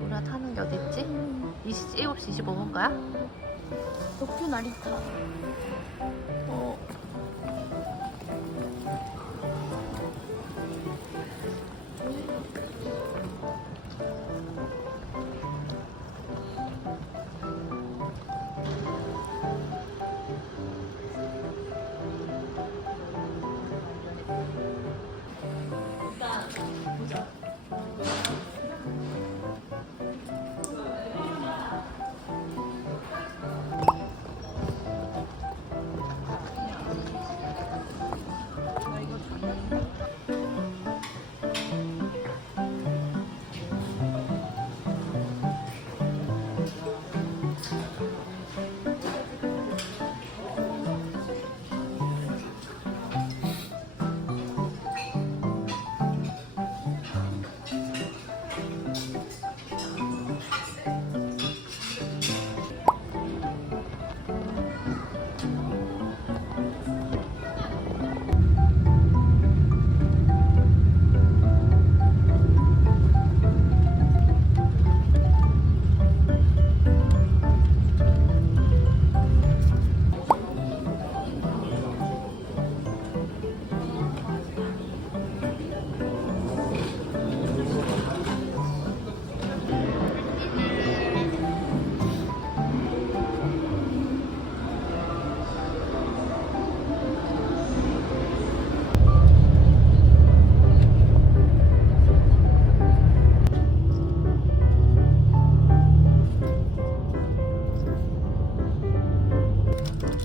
우리가 타는 게 어딨지? 7시 25분 거야? 도쿄 나리타. 어.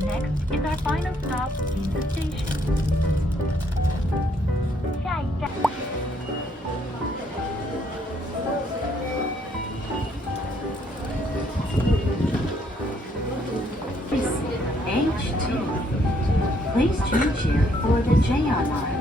Next is our final stop in the station. 下一站。This H2. Please change here for the JR lines.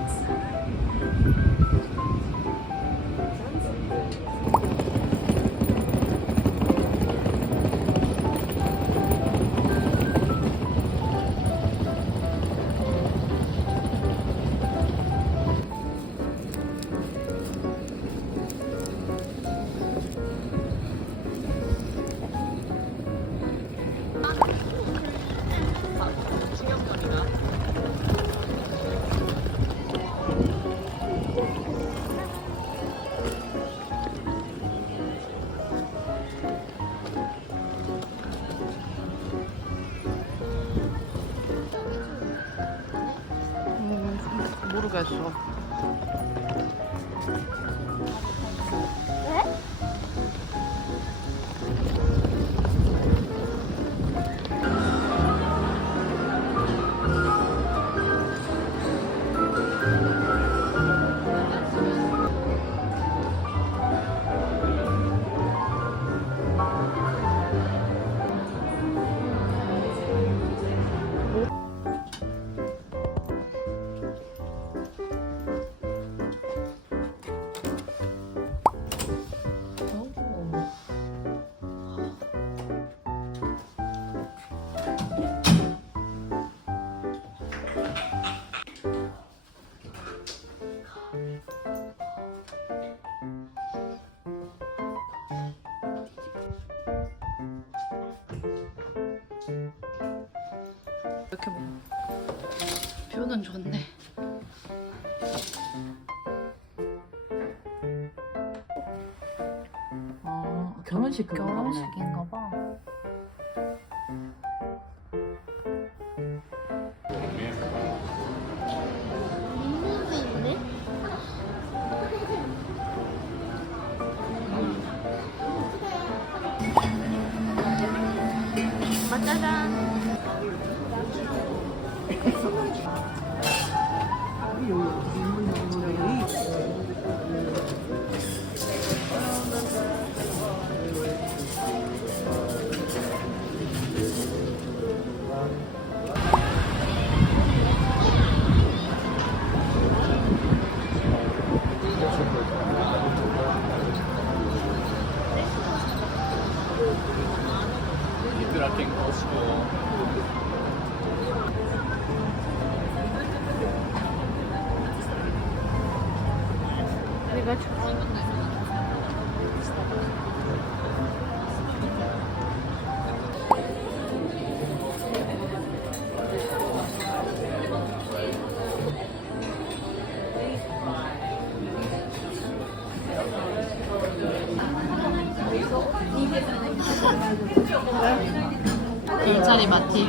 모르겠어. 이렇게 먹어. 뷰는 좋네. 결혼식 그런가 보네. 결혼식인가 봐. 민물도 있네. 짜잔. 내가 좋아하는 닭가슴살이 맞지?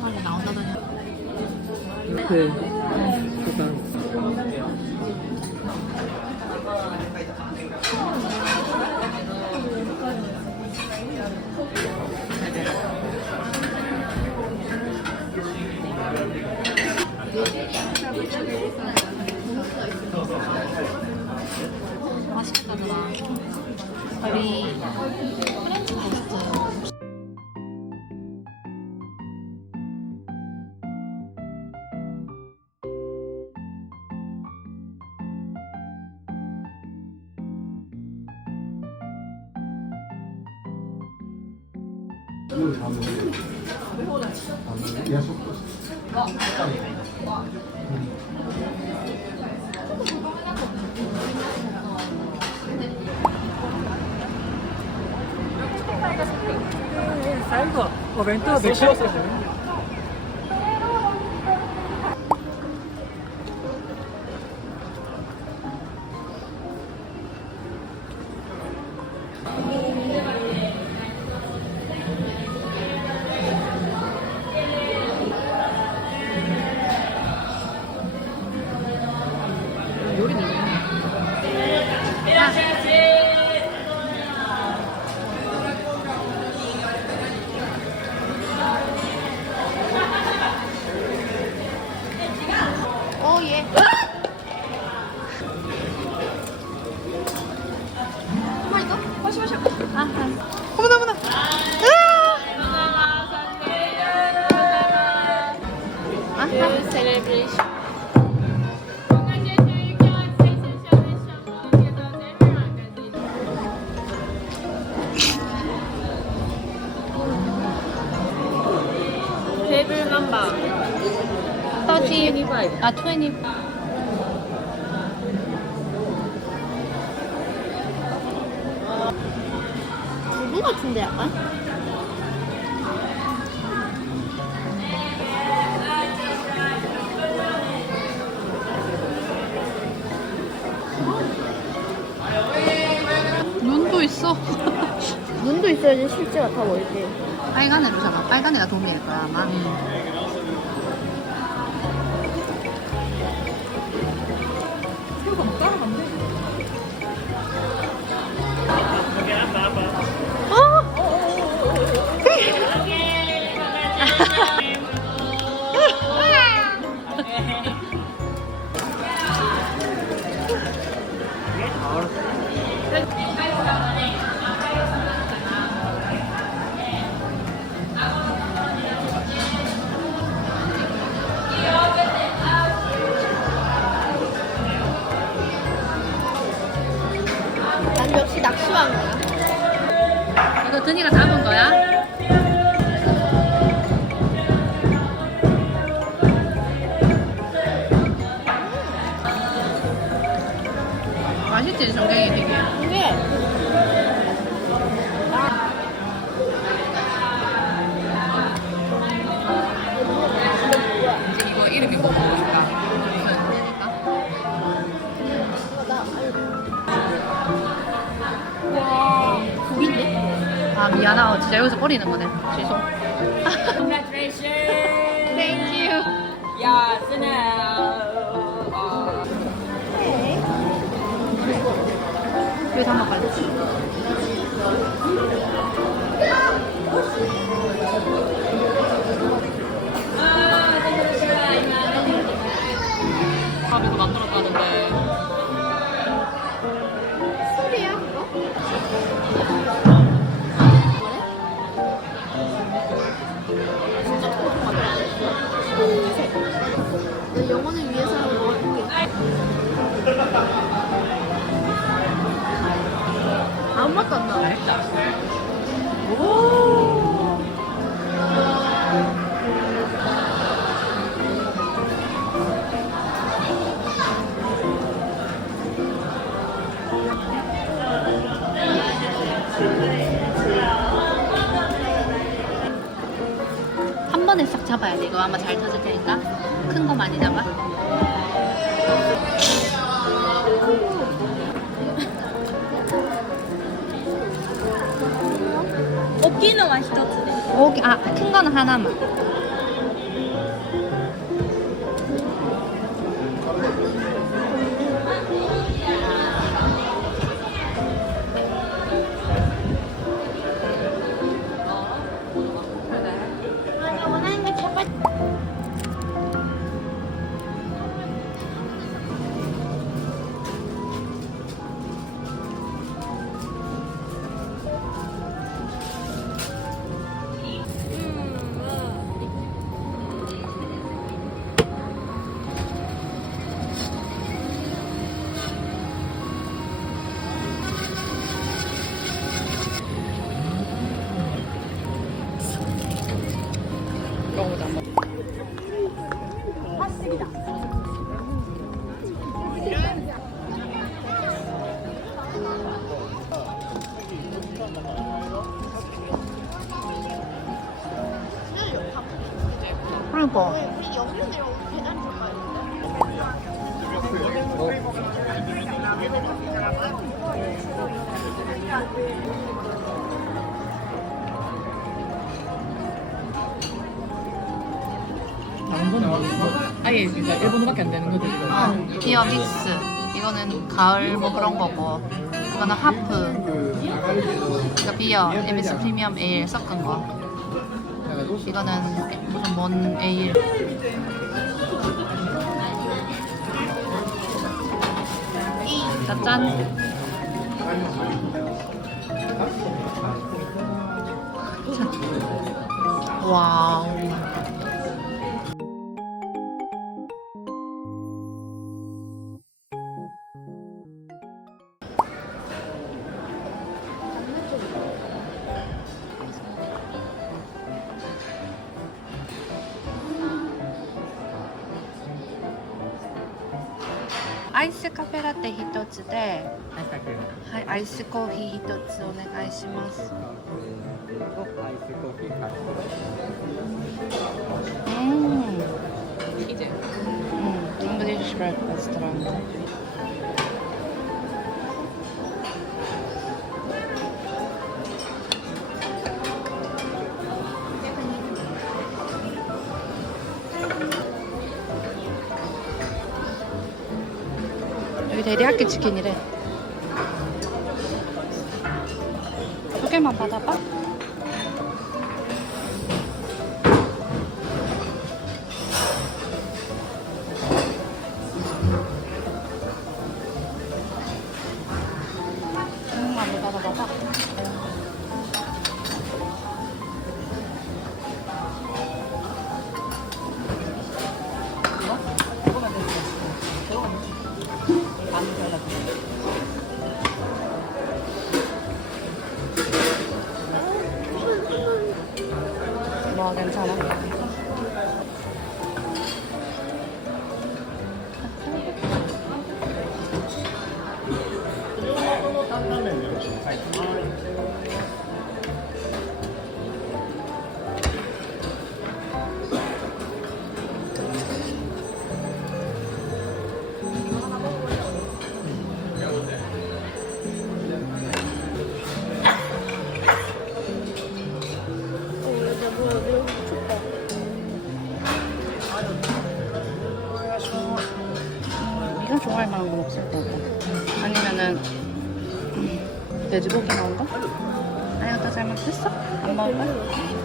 빨리 나온다더니. 그 그거 맛있겠다더라. 우리 프렌치 토스트. 오 예. 한마리 더? 마시. 어머나 어머나. 테이블 넘버 30. 아 20. 두부 같은데 약간? 눈도 있어. 눈도 있어야지 실제가 다 보이지. 빨간 애로 잡아. 빨간 애가 도미일 거야 아마. 새우가 막 따라간대. 난 역시 낚시왕이야. 이거 드니가 잡은 거야? 맛있지 정갱이 되게. 이게 이제 이거 이름이 뭐 먹어볼까? 고기인데? 아 미안하다. 진짜 여기서 버리는 거네. 죄송. Congratulations! Thank you. Yeah, so now. 여기서 한번 갈지. 밥 이거 만들었다는데. 술이야 그거? 진짜 둘, 셋. 너 영혼을 위해서 먹어볼게. 아무 맛도 안 나. 한 번에 싹 잡아야 돼. 이거 아마 잘 터질 테니까. 큰 거 많이 잡아? 큰 거는 하나만. 그러니까. 우리 영준이랑 계단 좀 가야 아예 진짜 일본어밖에 안 되는 거지. 비어 믹스. 이거는 가을 뭐 그런 거고. 이거는 하프. 그러니까 비어, MS 프리미엄 에일 섞은 거. 이거는 무슨 뭔 에일. 자, 짠. 와우.アイスカフェラテ一つで、はい、アイスコーヒー一つお願いします。English breakfast restaurant. 여기 데리야끼 치킨이래. 두 개만 받아봐. 한번 받아봐봐. 뭐 괜찮아? 네가 좋아할 만한 건 없을 것 같아. 아니면은 돼지고기 나온 거? 아니야, 다 잘못했어? 안 먹을 거야?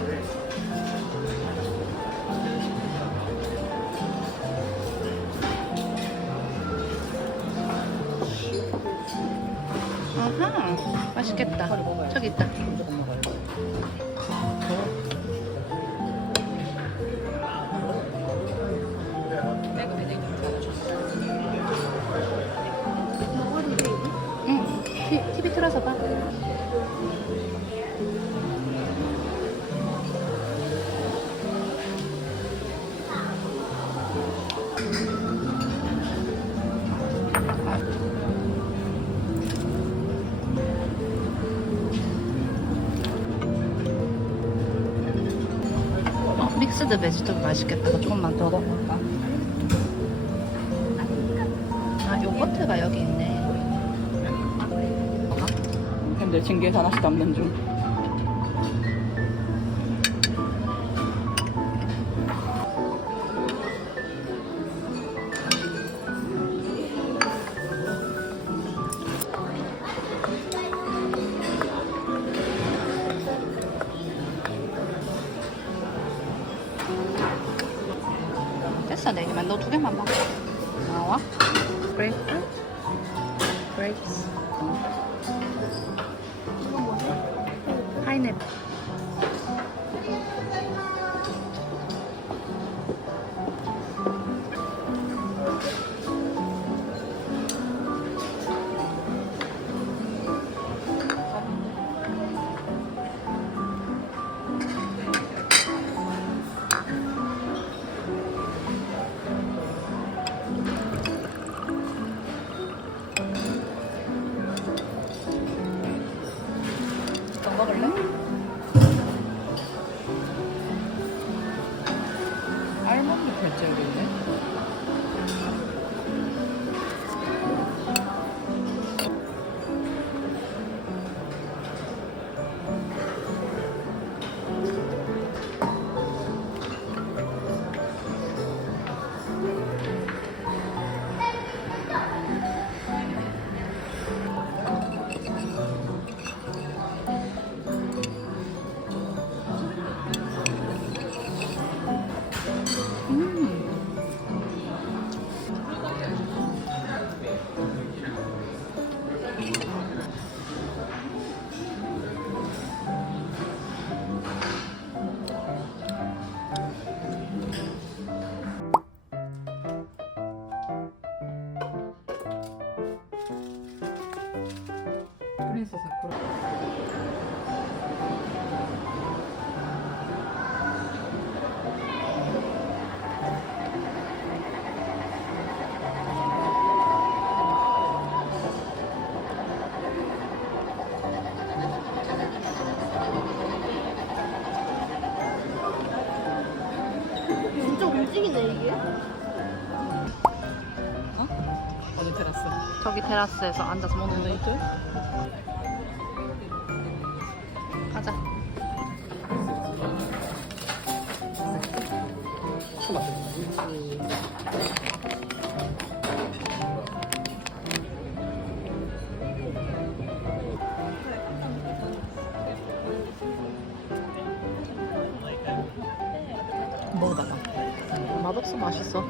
아하, 맛있겠다. 저기 있다. 응, TV 틀어서 봐. 믹스드 베지터블 맛있겠다. 조금만 더 먹어볼까? 프라이스가 여기 있네. 근데 징계에서 하나씩 담는 중. 됐어, 4개만. 너 2개만 먹어. 나와. 그레이프. 그레이프스. 파인애플. 더 먹을래? 알몬드 결제 여기 있네. 프린스 사쿠라. 진짜 움직이네 이게. 어디 테라스? 저기 테라스에서 앉아서 먹는 거 있죠? 가자. 먹어봐봐. 맛없어, 맛있어.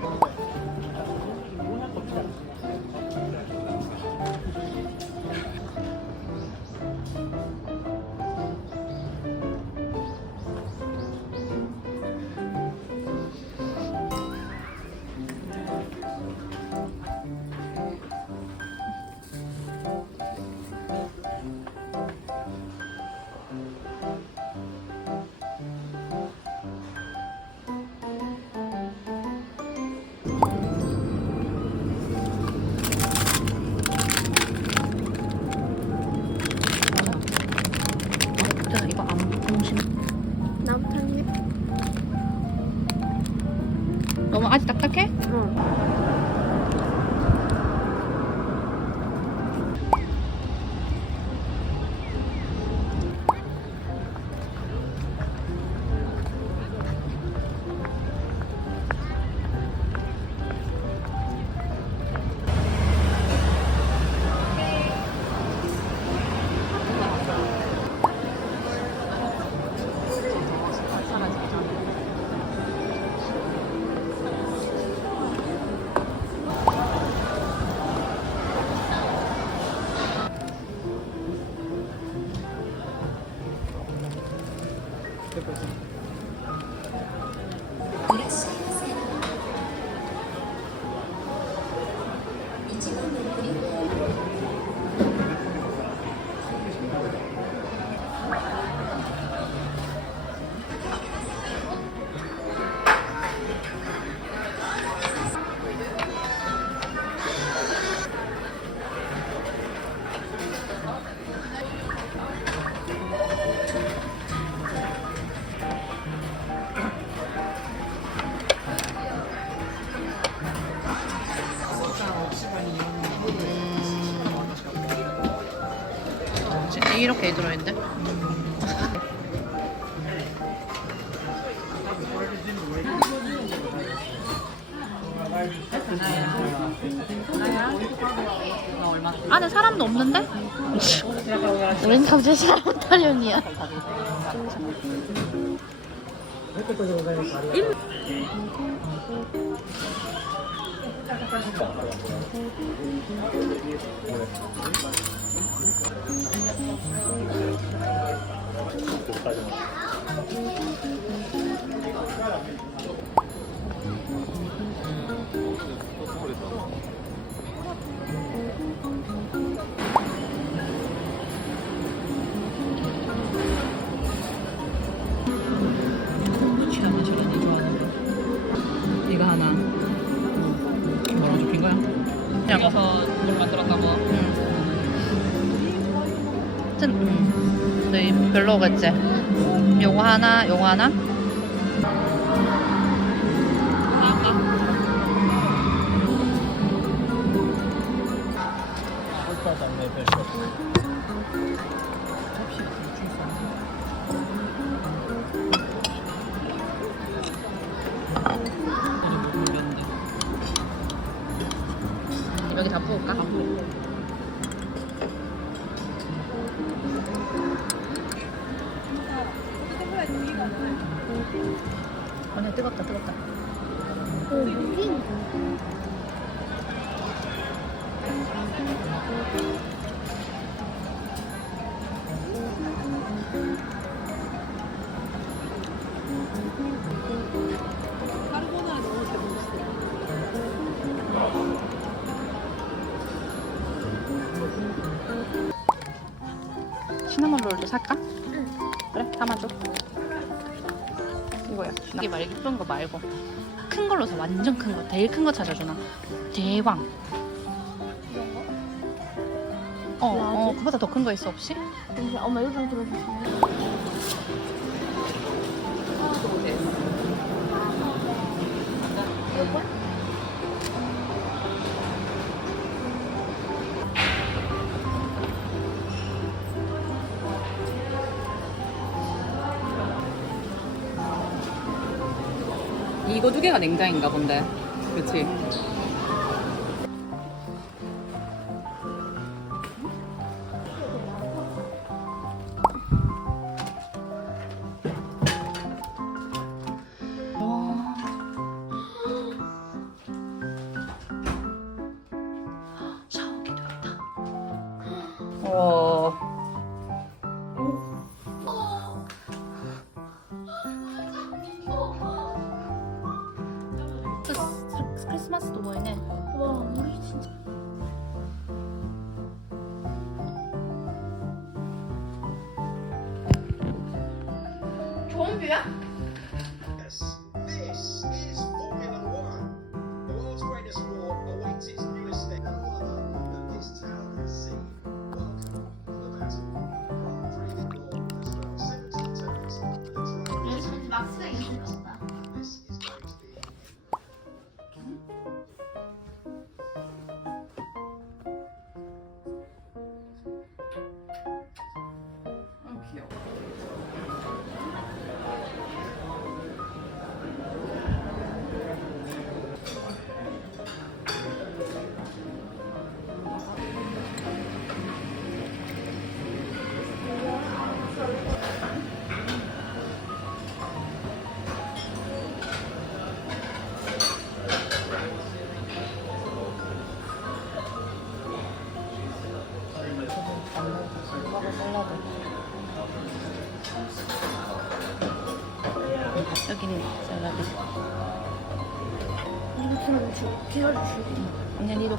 이거 안 공신. 남편님. 너무 아직 딱딱해? 응. 뭐지? 이렇게 들어있는데? 안에 사람도 없는데? 우린 갑자기 사람 타령이야. 취하면 저런 거 좋아하는데. 이거 하나. 뭐라고 적힌 거야? 그래서 뭘 만들었다고? 네, 별로겠지? 요거 하나, 요거 하나? 여기 다 부을까? 언니 뜨겁다 뜨겁다. 시나몬 롤도 살까? 그래, 담아줘. 이거야. 이게 말고 예쁜 거 말고 큰 걸로 사. 완전 큰 거. 제일 큰 거 찾아주나? 대왕. 그보다 더 큰 거 있어 혹시? 잠시만, 엄마 이거 좀 들어주세요. 이거 두 개가 냉장인가 본데. 그치? 샤워기도 있다. 와. 크리스마스도 보이네. 와, 우리 진짜. 좋은 뷰야? Yes, this is Formula One. The world's greatest sport awaits its newest step. No other than this town has seen. Welcome to the battle. Grand Prix Law as well. 17 turns for the driver. 그래서 왠지 막스가 있을 것 같다. This is going to be 귀여워. 여기는 샐러드. 이거 기다려주고. 언니 니도.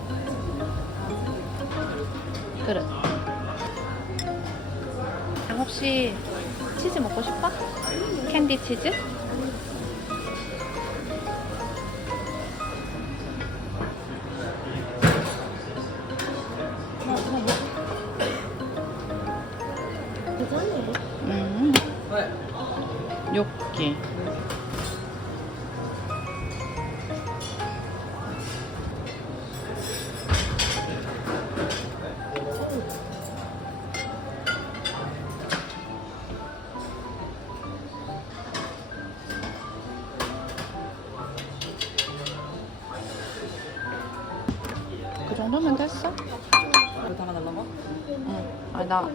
그릇. 혹시 치즈 먹고 싶어? 캔디 치즈? 왜? 요끼. 예쁘다.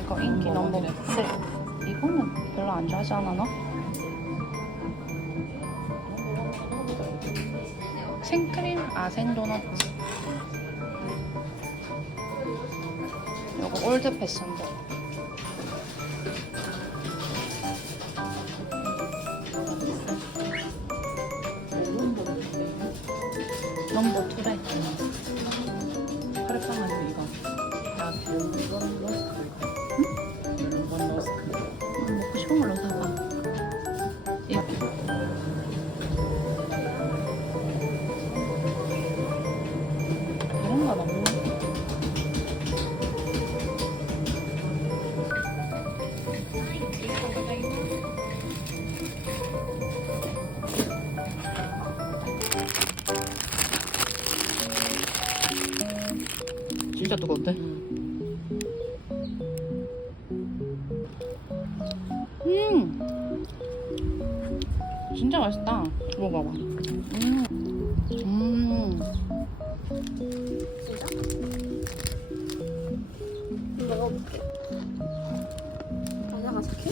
이거 인기 너무 세. 이거는 별로 안 좋아하지 않아 너? 생크림? 아 생도넛. 이거 올드 패션데. 넘버 2래. 카레빵 아니면 이거. 야, 멜론 러스크 이거. 응? 멜론 러스크. 먹고 싶은 걸로 사봐. 다른 건 없나? 진짜 뜨거운데? 진짜 맛있다. 먹어봐. 먹어볼게. 과자가 착해?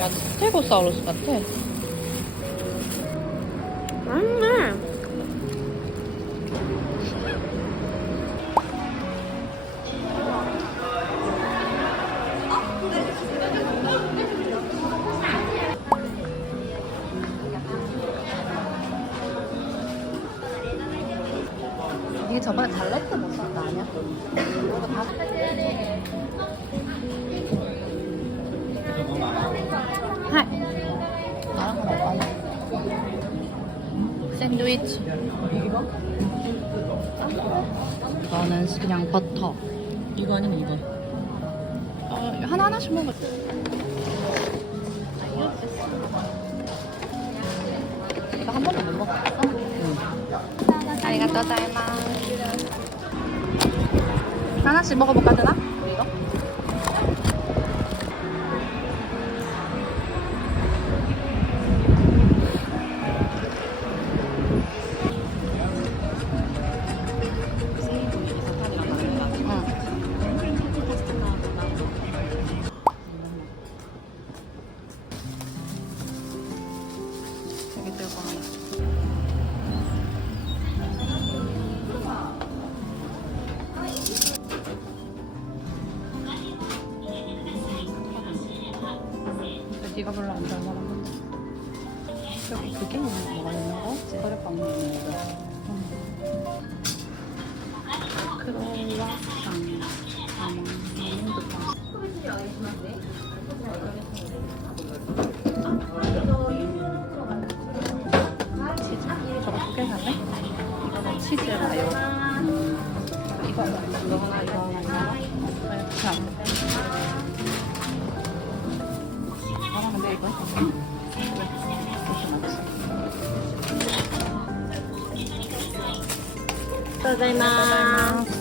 야, 스테고사우루스 같아. 맛있네. 이게 저번에 달래트 먹었던 거 아니야? 이거 다 하이. 다른 건 없거나. 샌드위치. 이거는 그냥 버터. 이거 아니면 이거. 하나하나씩 먹을. 이거 한 번도 못 먹었어? 아리가또 고자이마스. 하나씩 먹어볼까 되나? 이거? 되게 들고 하나. 네가 별로 안 잘 먹었는데. 여기 그게 뭐가 있는 거? 거래빵 있는 거. 크로와상. 아몬드빵. 저거 2개 살래? 이거 있을까요? 이거 하나, 이거 하나, 이거 하나. 자. 아, 근데 이거? 따다이마스.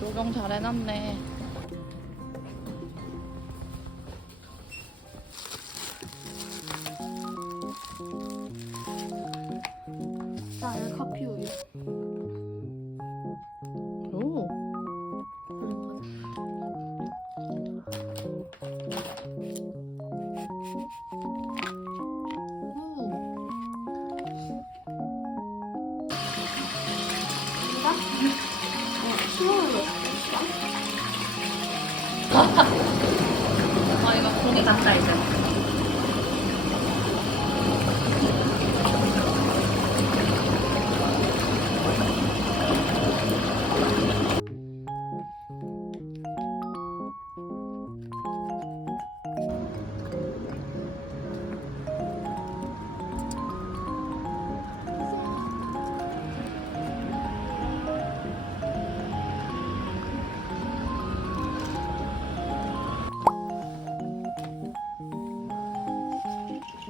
조경 잘 해놨네. 자, 여기 커피 우유. 오. 아, 이거 고기 같다, 이제.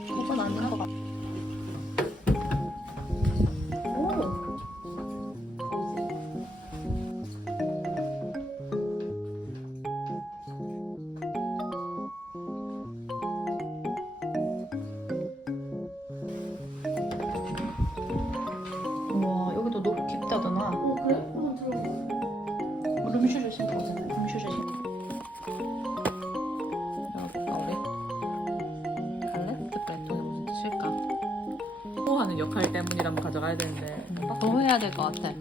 그건 아닌 것 같아. 우와, 여기도 높 깊다더나. 그래? 한번 들어봐. 룸슈즈 신고 오잖아. 룸슈즈 신고. 열어볼까, 우리? 갈래? 디프레토는 무슨 뜻일까? 하는 역할 때문이라면 가져가야 되는데 더 해야 될 것 같아.